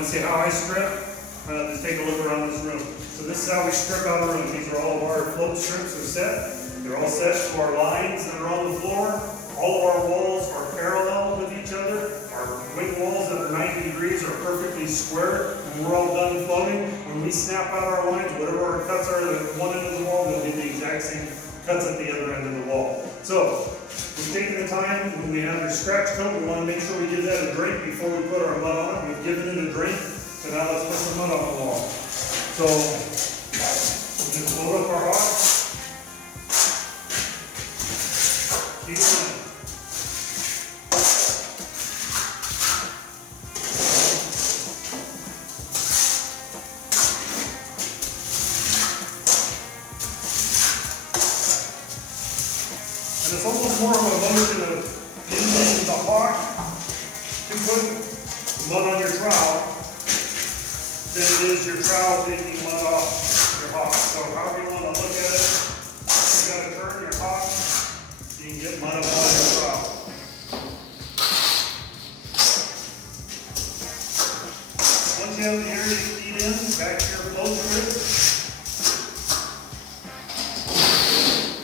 to see how I strip? Just take a look around this room. So this is how we strip out a room. These are all of our float strips are set. They're all set to our lines that are on the floor. All of our walls are parallel with each other. Our wing walls that are 90 degrees are perfectly square. When we're all done floating, when we snap out our lines, whatever our cuts are at one end of the wall, they'll be the exact same cuts at the other end of the wall. So, we've taken the time, when we have your scratch coat, we want to make sure we give that a drink before we put our mud on it. We've given it a drink, so now let's put some mud on the wall. So, we'll just load up our hot. Keep it in. And it's almost more of a motion of using the hawk to put mud on your trowel than it is your trowel taking mud off your hawk. So however you want to look at it, you got to turn your hawk so you can get mud up on your trowel. Once you have the area to feed in, back to your float strip,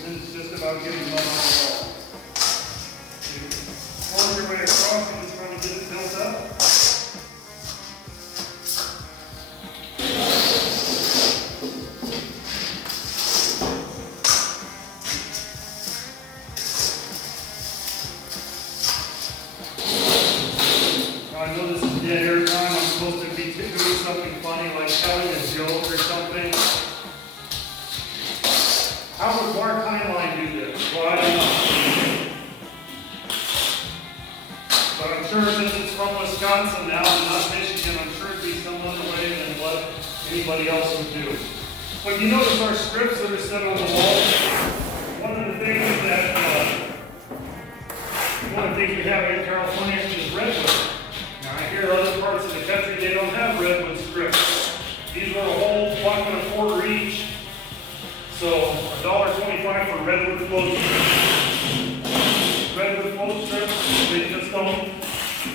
then it's just about getting mud on the wall. Work your way across and just trying to get it built up. I know this is dead air time. I'm supposed to be doing something funny like telling a joke or something. How would our timeline do this? Well, I don't know. But I'm sure since it's from Wisconsin now and not Michigan, I'm sure it'd be some other way than what anybody else would do. But you notice our strips that are set on the wall. One of the things we have in California is redwood. Now I hear other parts of the country they don't have redwood strips. These are a whole buck and a quarter each. So $1.25 for redwood float strips. Redwood float strips, they just don't,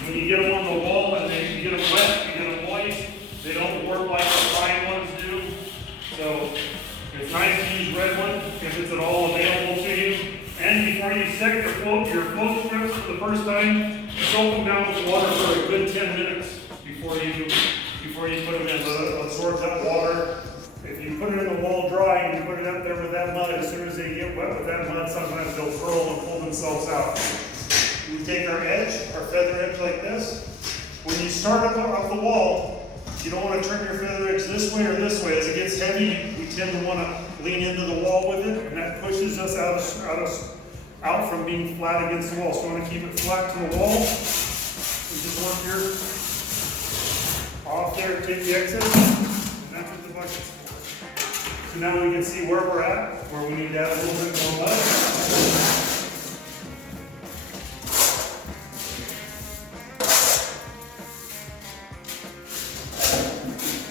when you get them on the wall and you get them wet, you get them moist, they don't work like the fine ones do. So it's nice to use redwood if it's at all available to you. And before you set your float strips for the first time, soak them down with water for a good 10 minutes before you put them in. Let it absorb that water. If you put it in the wall dry and you put it up there with that mud, as soon as they get wet with that mud, sometimes they'll curl and pull themselves out. We take our edge, our feather edge like this. When you start up the wall, you don't want to turn your feather edge this way or this way. As it gets heavy, we tend to want to lean into the wall with it, and that pushes us out from being flat against the wall. So you want to keep it flat to the wall. You just want your off there, take the excess, and that's what the bucket's for. So now we can see where we're at, where we need to add a little bit more mud.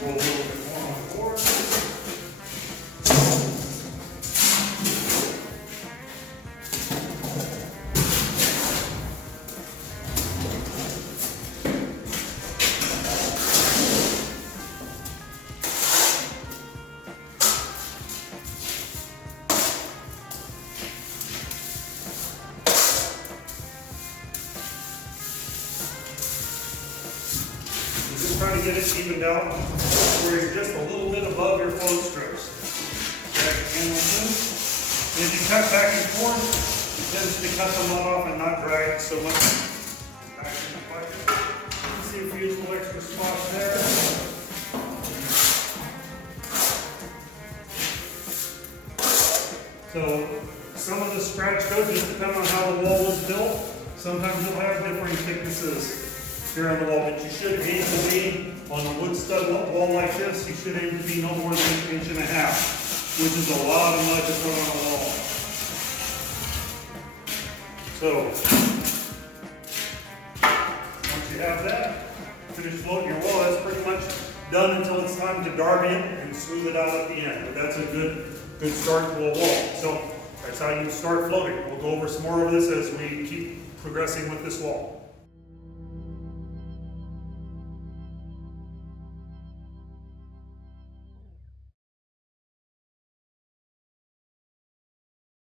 Roll a little bit more on the board. Just trying to get it evened out where you're just a little bit above your float strips. Back again like this. And as you cut back and forth, it tends to cut the mud off and not drag so much. Back in the bucket. You can see a few little extra spots there. So some of the scratch coat just depends on how the wall was built. Sometimes it'll have differing thicknesses here on the wall, but you should aim to be on a wood stud wall like this. You should aim to be no more than 1.5 inches, which is a lot of mud to put on a wall. So once you have that, finish floating your wall. That's pretty much done until it's time to darby it and smooth it out at the end. But that's a good start to a wall. So that's how you start floating. We'll go over some more of this as we keep progressing with this wall.